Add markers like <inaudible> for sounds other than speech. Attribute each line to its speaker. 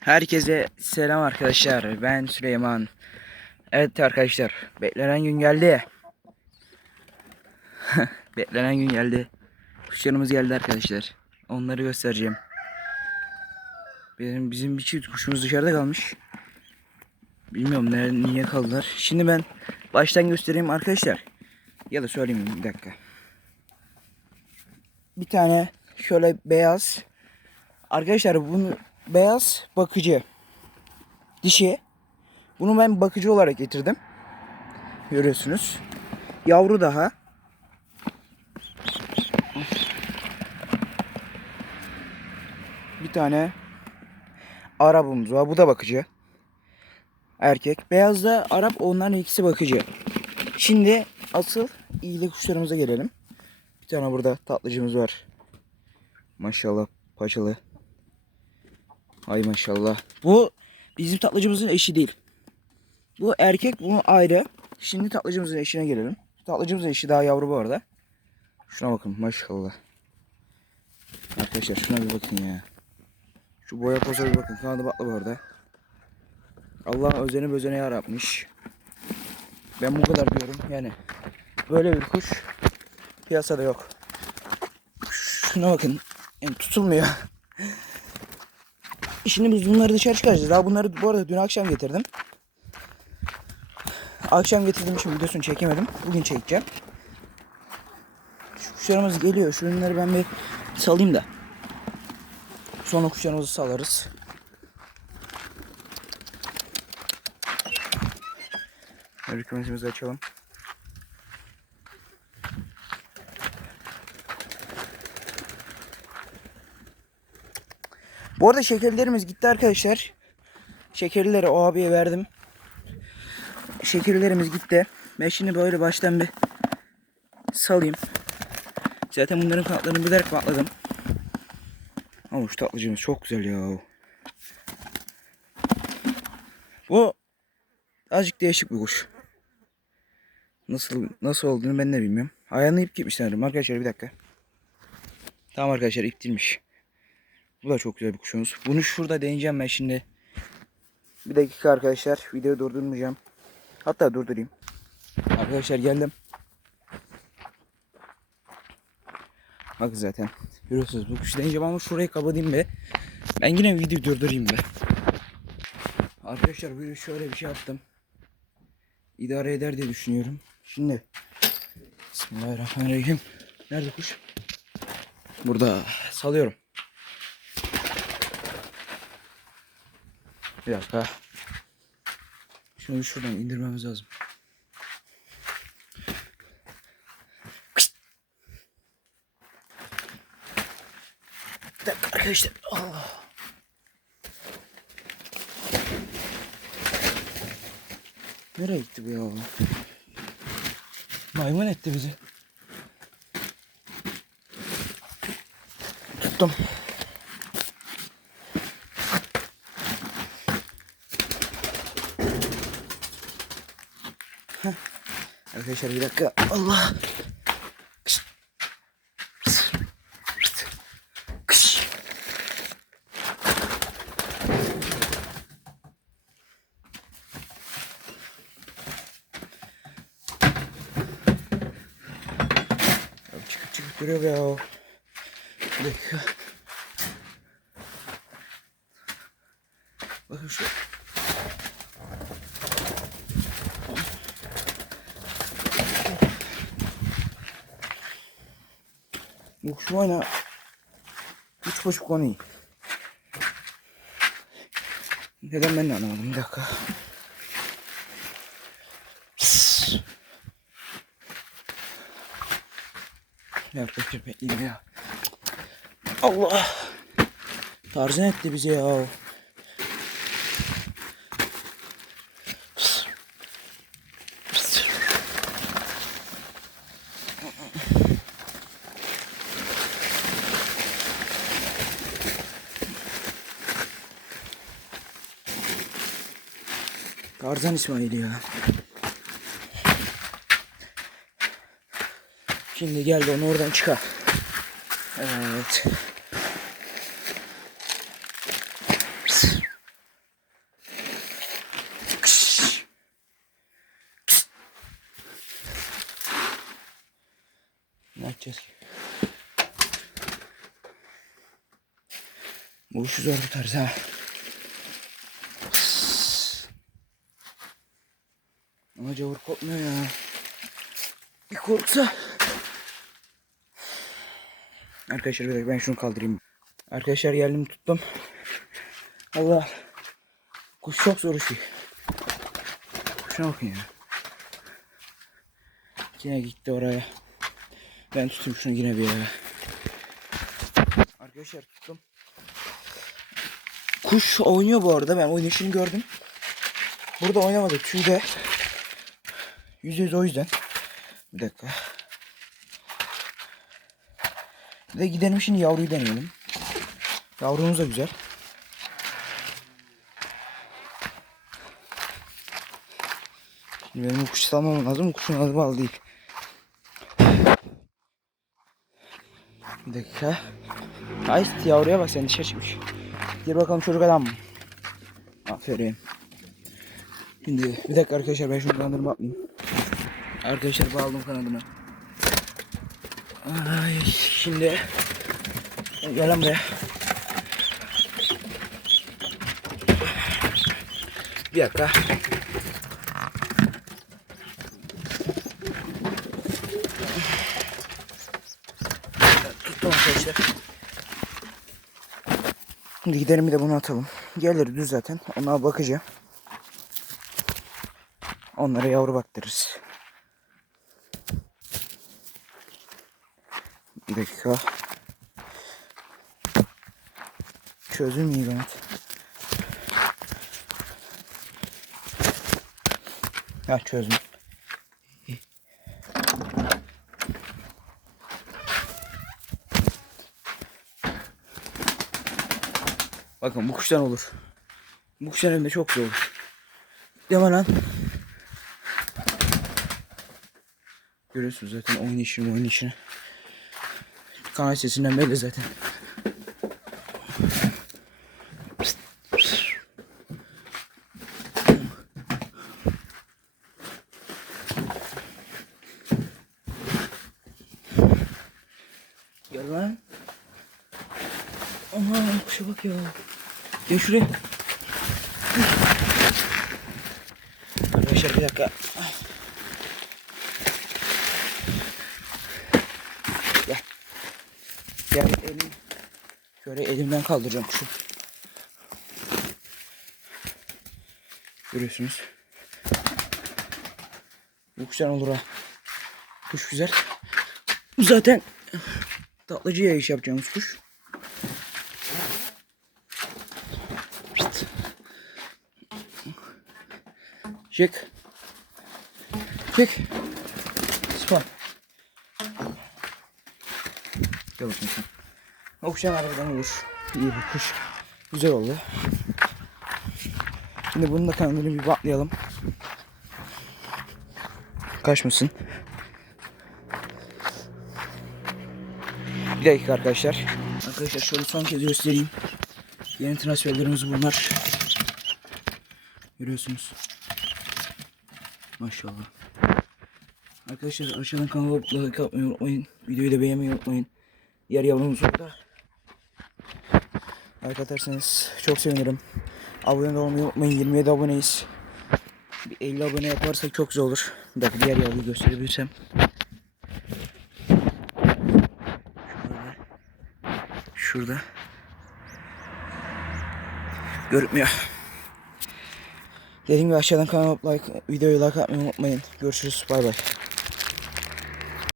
Speaker 1: Herkese selam arkadaşlar. Ben Süleyman. Evet arkadaşlar, beklenen gün geldi. <laughs> beklenen gün geldi. Kuşlarımız geldi arkadaşlar. Onları göstereceğim. Benim bizim bir çift kuşumuz dışarıda kalmış. Bilmiyorum nerede niye kaldılar. Şimdi ben baştan göstereyim arkadaşlar. Ya da söyleyeyim bir dakika. Bir tane şöyle beyaz. Arkadaşlar bunu beyaz bakıcı. Dişi. Bunu ben bakıcı olarak getirdim. Görüyorsunuz. Yavru daha. Bir tane Arap'ımız var. Bu da bakıcı. Erkek. Beyaz da Arap. Onların ikisi bakıcı. Şimdi asıl iyili kuşlarımıza gelelim. Bir tane burada tatlıcımız var. Maşallah paçalı. Ay maşallah. Bu bizim tatlıcımızın eşi değil. Bu erkek bunu ayrı. Şimdi tatlıcımızın eşine gelelim. Tatlıcımızın eşi daha yavru bu arada. Şuna bakın maşallah. Arkadaşlar şuna bir bakın ya. Şu boya poza bir bakın. Kanadı batlı bu arada. Allah özeni bözene yaratmış. Ben bu kadar diyorum yani. Böyle bir kuş piyasada yok. Şuna bakın. Yani tutulmuyor. Şimdi biz bunları dışarı çıkaracağız. Daha bunları bu arada dün akşam getirdim. Akşam getirdiğim için videosunu çekemedim. Bugün çekeceğim. Şu kuşlarımız geliyor. Şunları ben bir salayım da. Sonra kuşlarımızı salarız. Kümesimizi açalım. Bu arada şekerlerimiz gitti arkadaşlar. Şekerleri o abiye verdim. Şekerlerimiz gitti. Ben şimdi böyle baştan bir salayım. Zaten bunların kanatlarını bilerek bantladım. Ama şu tatlıcımız çok güzel ya. Bu azıcık değişik bir kuş. Nasıl nasıl olduğunu ben de bilmiyorum. Ayağını ip gitmiş sanırım. Arkadaşlar bir dakika. Tamam arkadaşlar ip değilmiş. Bu da çok güzel bir kuşumuz. Bunu şurada deneyeceğim ben şimdi. Bir dakika arkadaşlar. Videoyu durdurmayacağım. Hatta durdurayım. Arkadaşlar geldim. Bak zaten. Görüyorsunuz bu kuşu deneyeceğim ama şurayı kapatayım be. Ben yine video durdurayım be. Arkadaşlar böyle şöyle bir şey yaptım. İdare eder diye düşünüyorum. Şimdi Bismillahirrahmanirrahim. Nerede kuş? Burada salıyorum. Bir dakika. Şunu şuradan indirmemiz lazım. Bir dakika arkadaşlar. Allah. Nereye gitti bu ya? Maymun etti bizi. Tuttum. Arkadaşlar bir dakika. Allah. Çıkıp çıkıp duruyor ya. Bir dakika. Bakın şu. Kuş oyna. Üç buçuk konu. Neden ben de anlamadım. Bir dakika. Ya Bekir bekleyin ya. Allah. Tarzan etti bizi ya. Tarzan İsmail ya. Şimdi geldi onu oradan çıkar. Evet. Ne yapacağız? Buluşuz orada tarz ha. Ama cavur kopmuyor ya. Bir korksa. Arkadaşlar bir ben şunu kaldırayım. Arkadaşlar geldim tuttum. Allah. Kuş çok zor işi. Şuna bakın ya. Yine gitti oraya. Ben tutayım şunu yine bir yere. Arkadaşlar tuttum. Kuş oynuyor bu arada. Ben oynayışını gördüm. Burada oynamadı. Tüyde. Yüzde yüz o yüzden. Bir dakika. Bir de gidelim şimdi yavruyu deneyelim. Yavrumuz da güzel. Şimdi benim bu kuşu salmam lazım. Kuşun adı bal değil. Bir dakika. Ay yavruya bak sen dışarı çıkmış. Gir bakalım çocuk adam mı? Aferin. Şimdi bir dakika arkadaşlar ben şunu kanadını atlayayım. Arkadaşlar bağladım kanadını. Ay şimdi gel lan buraya. Bir dakika. Tuttum arkadaşlar. Şimdi gidelim bir de bunu atalım. Diğerleri düz zaten. Ona bakacağım. Onlara yavru baktırırız. Bir dakika. Çözüm iyi Mehmet. Ha çözdüm. İyi. Bakın bu kuştan olur. Bu kuştan hem de çok güzel olur. Mi lan? Görüyorsunuz zaten oynayışını oynayışını. Kanal sesinden belli zaten. Gel lan. Aman kuşa bak ya. Gel şuraya. Arkadaşlar bir dakika. Gel. Gel elim. Şöyle elimden kaldıracağım kuşu. Görüyorsunuz. Bu kuştan olur ha. Kuş güzel. Zaten tatlıcıya iş yapacağımız kuş. Çık. Çık. Spam. Gel bakayım sen. Okşayan arabadan olur. İyi bir kuş. Güzel oldu. Şimdi bunun da kanadını bir batlayalım. Kaçmasın. Bir dakika arkadaşlar. Arkadaşlar şöyle son kez göstereyim. Yeni transferlerimiz bunlar. Görüyorsunuz. Maşallah. Arkadaşlar aşağıdan kanala like atmayı unutmayın. Videoyu da beğenmeyi unutmayın. Diğer yavrumuz orada. Like atarsanız çok sevinirim. Abone olmayı unutmayın. 27 aboneyiz. Bir 50 abone yaparsak çok güzel olur. Bir dakika diğer yavruyu gösterebilirsem. Şurada. Görünmüyor. Dediğim gibi aşağıdan kanala like, videoyu like atmayı unutmayın. Görüşürüz. Bay bay.